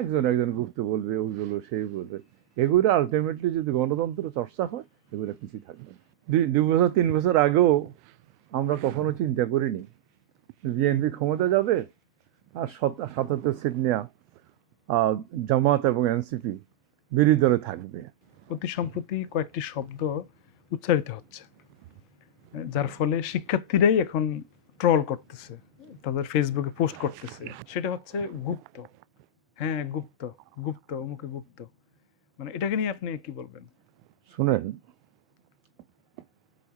একজন একজন গুপ্ত বলবে, ওইগুলো সেই বলবে। এগুলো আলটিমেটলি যদি গণতন্ত্র চর্চা হয়, এগুলো কিছুই থাকবে না। 2 বছর 3 বছর আগেও আমরা কখনো চিন্তা করিনি বিএনপি ক্ষমতা যাবে আর 77 সিট নেওয়া জামাত এবং এনসিপি বিরোধী দলে থাকবে। অতি সম্প্রতি কয়েকটি শব্দ উচ্চারিত হচ্ছে, যার ফলে শিক্ষার্থীরাই এখন ট্রল করতেছে, তাদের ফেসবুকে পোস্ট করতেছে। সেটা হচ্ছে গুপ্ত। হ্যাঁ, গুপ্ত, গুপ্ত, অমুকে গুপ্ত। মানে এটাকে নিয়ে আপনি কি বলবেন? শুনেন,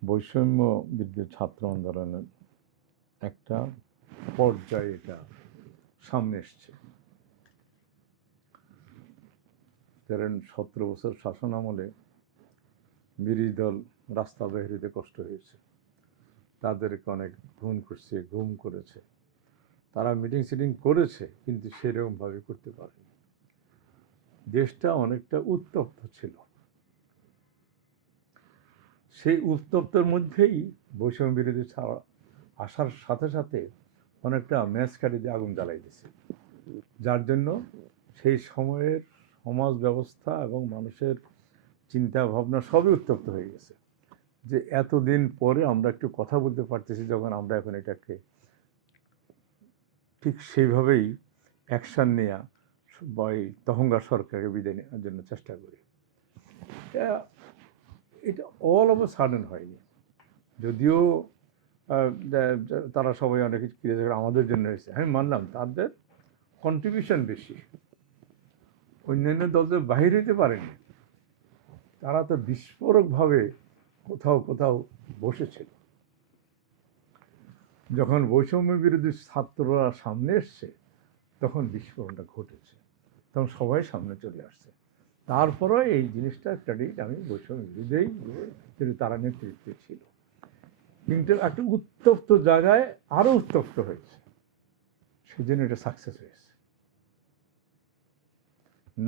বৈষম্য বিরোধী ছাত্র আন্দোলনের একটা পর্যায়ে এটা সামনে এসছে। ধরেন 17 বছর শাসন আমলে বিরোধী দল রাস্তা বের হইতে কষ্ট হয়েছে, তাদেরকে অনেক খুন করছে, গুম করেছে, তারা মিটিং সিটিং করেছে, কিন্তু সেরকমভাবে করতে পারেনি। দেশটা অনেকটা উত্তপ্ত ছিল। সেই উত্তপ্তের মধ্যেই বৈষম্য বিরোধী আসার সাথে সাথে অনেকটা ম্যাচ কাটি দিয়ে আগুন জ্বালাই দিছে, যার জন্য সেই সময়ের সমাজ ব্যবস্থা এবং মানুষের চিন্তা ভাবনা সবই উত্তপ্ত হয়ে গেছে। যে এতদিন পরে আমরা একটু কথা বলতে পারতেছি, যখন আমরা এখন এটাকে ঠিক সেইভাবেই অ্যাকশান নেওয়া বা এই তহঙ্গার সরকারকে বিদায় নেওয়ার জন্য চেষ্টা করি। এটা অল অফ আ সাডেন হয়নি, যদিও তারা সবাই অনেক কিছু ক্রিয়েট আমাদের জন্য হয়েছে, আমি মানলাম তাদের কন্ট্রিবিউশন বেশি, অন্যান্য দলদের বাহির হইতে পারেনি। তারা তো বিস্ফোরকভাবে কোথাও কোথাও বসেছিল। যখন বৈষম্য বিরোধী ছাত্ররা সামনে এসছে, তখন বিস্ফোরণটা ঘটেছে, তখন সবাই সামনে চলে আসছে। তারপরে এই জিনিসটা ক্রেডিট আমি বৈষম্য বিরোধী, কিন্তু তারা নেতৃত্বে ছিল। কিন্তু একটা উত্তপ্ত জায়গায় আরো উত্তপ্ত হয়েছে, সেই জন্য এটা সাকসেস হয়েছে।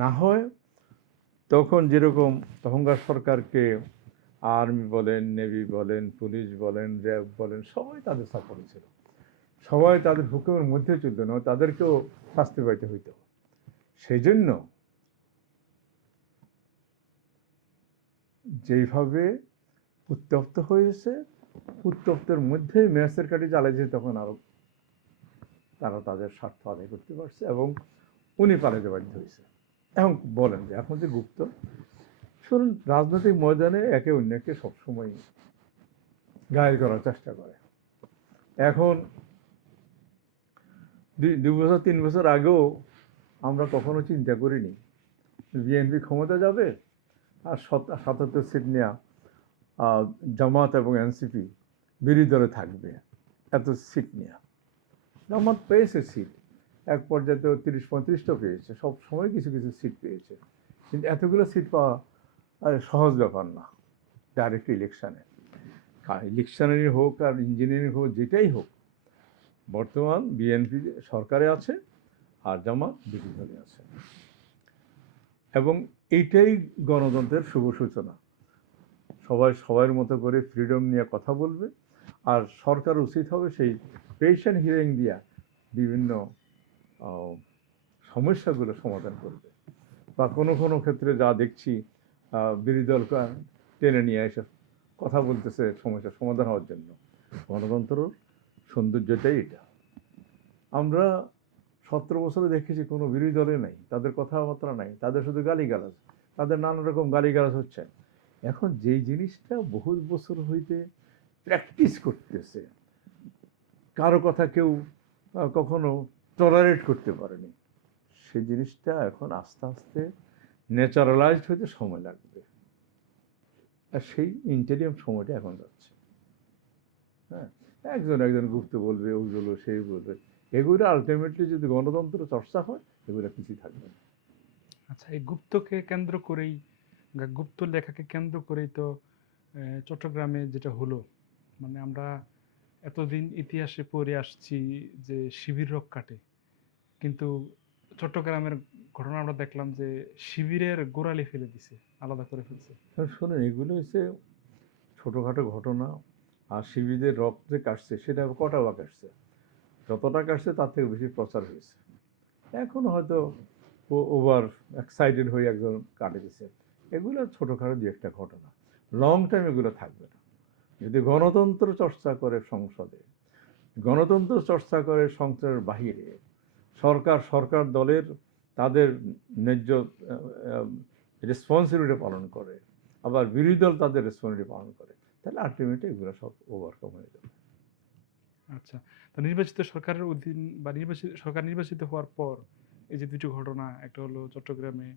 না হয় তখন যেরকম তখনকার সরকারকে আর্মি বলেন, নেভি বলেন, পুলিশ বলেন, র্যাব বলেন, সবাই তাদের সাপোর্টে ছিল, সবাই তাদের হুকুমের মধ্যে চলত না, তাদেরকেও শাস্তি পাইতে হইত। সেই জন্য যেইভাবে উত্তপ্ত হয়েছে, উত্তপ্তের মধ্যে ম্যাচের কাটি জ্বালাইছে, তখন আরো তারা তাদের স্বার্থ আদায় করতে পারছে এবং উনি পালাতে বাধ্য হয়েছে। এখন বলেন যে এখন যে গুপ্ত, শুনুন, রাজনৈতিক ময়দানে একে অন্যকে সবসময় ঘায়েল করার চেষ্টা করে। এখন 2 বছর 3 বছর আগেও আমরা কখনো চিন্তা করিনি বিএনপি ক্ষমতা যাবে আর 77 সিট নেওয়া জামাত এবং এনসিপি বিরোধী দলে থাকবে। এত সিট নেওয়া, জামাত পেয়েছে সিট, এক পর্যায়ে তো 30-35টা পেয়েছে, সব সময় কিছু কিছু সিট পেয়েছে, কিন্তু এতগুলো সিট পাওয়া সহজ ব্যাপার না ডাইরেক্ট ইলেকশানে। ইলেকশনেরই হোক আর ইঞ্জিনিয়ারিং হোক, যেটাই হোক, বর্তমান বিএনপি সরকারে আছে আর জামাত বিরোধী দলে আছে, এবং এইটাই গণতন্ত্রের শুভ সূচনা। সবাই সবার মতো করে ফ্রিডম নিয়ে কথা বলবে, আর সরকার উচিত হবে সেই পেশেন্ট হিয়ারিং দিয়া বিভিন্ন সমস্যাগুলো সমাধান করবে। বা কোনো কোনো ক্ষেত্রে যা দেখছি বিরোধী দল টেনে নিয়ে এসে কথা বলতেছে সমস্যার সমাধান হওয়ার জন্য। গণতন্ত্রর সৌন্দর্যটাই এটা। আমরা 17 বছরে দেখেছি কোনো বিরোধী দলে নাই, তাদের কথাবার্তা নাই, তাদের শুধু গালিগালাজ, তাদের নানা রকম গালিগালাজ হচ্ছে। এখন যেই জিনিসটা বহু বছর হইতে প্র্যাকটিস করতেছে, কারো কথা কেউ কখনো টলারেট করতে পারেনি, সেই জিনিসটা এখন আস্তে আস্তে ন্যাচারালাইজড হইতে সময় লাগবে, আর সেই ইন্টারিয়াম সময়টা এখন যাচ্ছে। হ্যাঁ, একজন একজন গুপ্ত বলবে, ওইগুলো সেই বলবে, এগুলো আলটিমেটলি যদি গণতন্ত্র চর্চা হয়, এগুলো কিছুই থাকবে না। আচ্ছা, এই গুপ্তকে কেন্দ্র করেই, গুপ্ত লেখাকে কেন্দ্র করেই তো চট্টগ্রামে যেটা হলো, মানে আমরা এতদিন ইতিহাসে পড়ে আসছি যে শিবির রক্ষাটে, কিন্তু চট্টগ্রামের ঘটনা আমরা দেখলাম যে শিবিরের গোড়ালি ফেলে দিছে, আলাদা করে ফেলছে। শোনেন, এগুলো হচ্ছে ছোটোখাটো ঘটনা, আর শিবিরের রক্ত যে কাটছে সেটা কটা বা কাটছে, যতটা কাটছে তার থেকে বেশি প্রচার হয়েছে। এখন হয়তো ওভার এক্সাইটেড হয়ে একজন কাটে দিছে, এগুলো ছোটোখাটো দু একটা ঘটনা, লং টাইম এগুলো থাকবে না। যদি গণতন্ত্র চর্চা করে সংসদে, গণতন্ত্র চর্চা করে সংসদের বাহিরে, সরকার দলের তাদের ন্যায্য রেসপন্সিবিলিটি পালন করে, আবার বিরোধী দল তাদের রেসপন্সিবিলিটি পালন করে, তাহলে আলটিমেটলি এগুলো সব ওভারকাম হয়ে যাবে। আচ্ছা, তো নির্বাচিত সরকারের অধীন বা সরকার নির্বাচিত হওয়ার পর এই যে দুটো ঘটনা, একটা হলো চট্টগ্রামে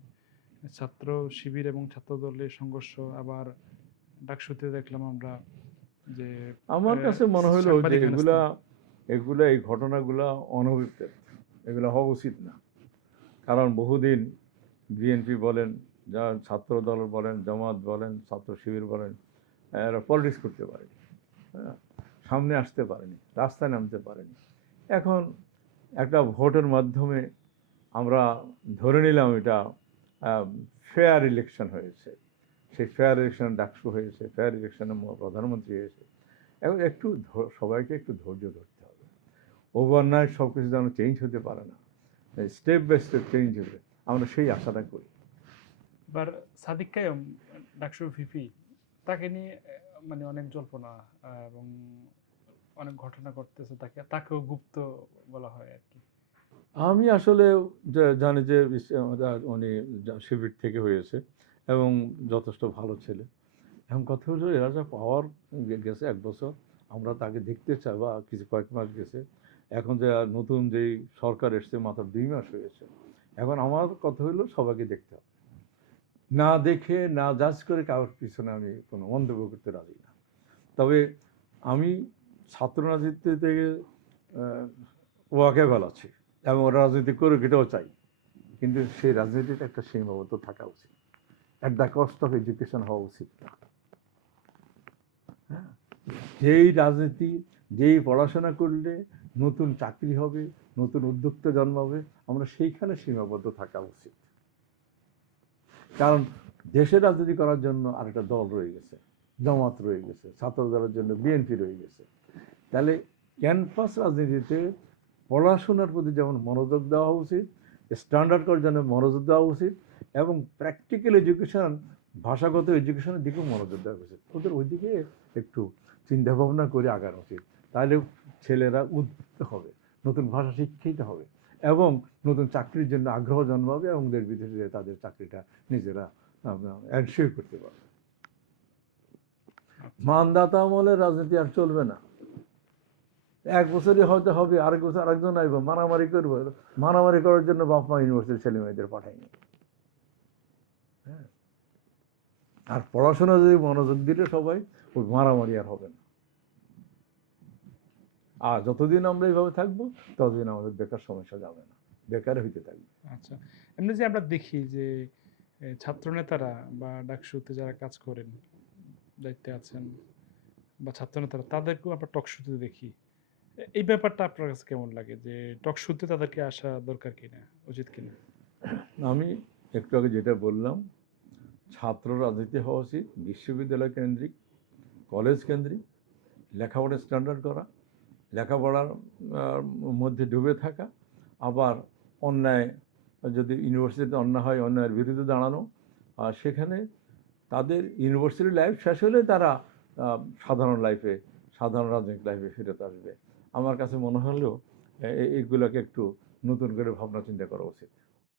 ছাত্র শিবির এবং ছাত্র দলের সংঘর্ষ, আবার ডাকসুতে দেখলাম আমরা যে আমার কাছে মনে হলো যে সাংবাদিক হেনস্থা। এই ঘটনাগুলা অনভিপ্রেত, এগুলো হওয়া উচিত না। কারণ বহুদিন বিএনপি বলেন, যা ছাত্র দল বলেন, জামাত বলেন, ছাত্র শিবির বলেন, এরা পলিটিক্স করতে পারেনি, হ্যাঁ, সামনে আসতে পারেনি, রাস্তায় নামতে পারেনি। এখন একটা ভোটের মাধ্যমে আমরা ধরে নিলাম এটা ফেয়ার ইলেকশন হয়েছে, সেই ফেয়ার ইলেকশন ডাকসু হয়েছে, ফেয়ার ইলেকশনে প্রধানমন্ত্রী হয়েছে। এখন একটু সবাইকে একটু ধৈর্য ধরতে হবে। ওভারনাইট সব কিছু যেন চেঞ্জ হতে পারে না, স্টেপ বাই স্টেপ চেঞ্জ হবে, আমরা সেই আশাটা করি। এবার সাদিক কায়েম ডাকসু ভিপি, তাকে নিয়ে মানে অনেক জল্পনা এবং অনেক ঘটনা ঘটতেছে, তাকেও গুপ্ত বলা হয় আর কি। আমি আসলে জানি যে উনি শিবির থেকে হয়েছে এবং যথেষ্ট ভালো ছেলে। এখন কথা হলো এরা যা পাওয়ার গেছে 1 বছর, আমরা তাকে দেখতে চাই, বা কয়েক মাস গেছে, এখন যে নতুন যেই সরকার এসছে মাত্র 2 মাস হয়েছে। এখন আমার কথা হলো সবাইকে দেখতে হবে, না দেখে না জাজ করে কারোর পিছনে আমি কোনো মন্তব্য করতে রাজি না। তবে আমি ছাত্র রাজনীতি থেকে ওয়াকেবল আছি এবং রাজনীতি করে এটাও চাই, কিন্তু সেই রাজনীতিতে একটা সীমাবদ্ধ থাকা উচিত, at the cost of education হওয়া উচিত না। হ্যাঁ, যেই রাজনীতি, যেই পড়াশোনা করলে নতুন চাকরি হবে, নতুন উদ্যোক্তা জন্মাবে, আমরা সেইখানে সীমাবদ্ধ থাকা উচিত। কারণ দেশের রাজনীতি করার জন্য আরেকটা দল রয়ে গেছে, জামাত রয়ে গেছে, ছাত্র দলের জন্য বিএনপি রয়ে গেছে। তাহলে ক্যাম্পাস রাজনীতিতে পড়াশোনার প্রতি যেমন মনোযোগ দেওয়া উচিত, স্ট্যান্ডার্ড করার জন্য মনোযোগ দেওয়া উচিত, এবং প্র্যাকটিক্যাল এডুকেশন, ভাষাগত এডুকেশনের দিকেও মনোযোগ দেওয়া উচিত। ওদের ওই দিকে একটু চিন্তাভাবনা করে আগানো উচিত। তাহলে ছেলেরা উদ্বুদ্ধ হবে, নতুন ভাষা শিক্ষিত হবে এবং নতুন চাকরির জন্য আগ্রহ জন্মাবে, এবং দেশ বিদেশে তাদের চাকরিটা নিজেরা এনশিওর করতে পারবে। মানদাতা আমলের রাজনীতি আর চলবে না। 1 বছরই হয়তো হবে, আরেক বছর আরেকজন আইব, মারামারি করবো। মারামারি করার জন্য বাপ মা ইউনিভার্সিটির ছেলে মেয়েদের পাঠায়নি। হ্যাঁ, আর পড়াশোনা যদি মনোযোগ দিলে সবাই, ওই মারামারি আর হবে না। আর যতদিন আমরা এইভাবে থাকবো ততদিন আমাদের বেকার সমস্যা যাবে না, বেকার হইতে থাকবে। আচ্ছা, এমনি যে আমরা দেখি যে ছাত্র নেতারা বা ডাকসুতে যারা কাজ করেন, দায়িত্বে আছেন, বা ছাত্র নেতারা, তাদেরকেও আমরা টকশুতে দেখি। এই ব্যাপারটা আপনার কাছে কেমন লাগে, যে টকশুতে তাদেরকে আসা দরকার কিনা, উচিত কিনা? আমি একটু আগে যেটা বললাম, ছাত্র রাজনীতি হওয়া উচিত বিশ্ববিদ্যালয় কেন্দ্রিক, কলেজ কেন্দ্রিক, লেখাপড়ার স্ট্যান্ডার্ড করা, লেখাপড়ার মধ্যে ডুবে থাকা, আবার অন্যায়, যদি ইউনিভার্সিটিতে অন্যায় হয় অন্যায়ের বিরুদ্ধে দাঁড়ানো, আর সেখানে তাদের ইউনিভার্সিটি লাইফ শেষ হলে তারা সাধারণ লাইফে, সাধারণ রাজনৈতিক লাইফে ফেরত আসবে। আমার কাছে মনে হলেও এগুলোকে একটু নতুন করে ভাবনা চিন্তা করা উচিত।